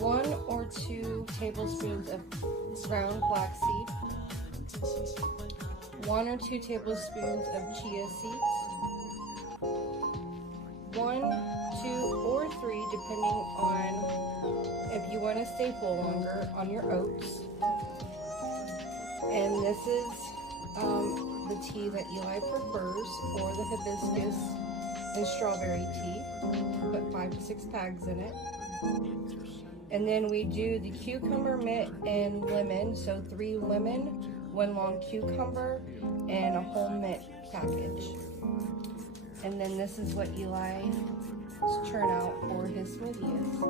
1 or 2 tablespoons of ground flaxseed, 1 or 2 tablespoons of chia seeds, 1, 2, or 3, depending on if you want to stay full longer on your oats. And this is the tea that Eli prefers, or the hibiscus and strawberry tea. Put 5 to 6 tags in it. And then we do the cucumber, mint, and lemon. So 3 lemon, 1 long cucumber, and a whole mint package. And then this is what Eli's turnout for his smoothie is.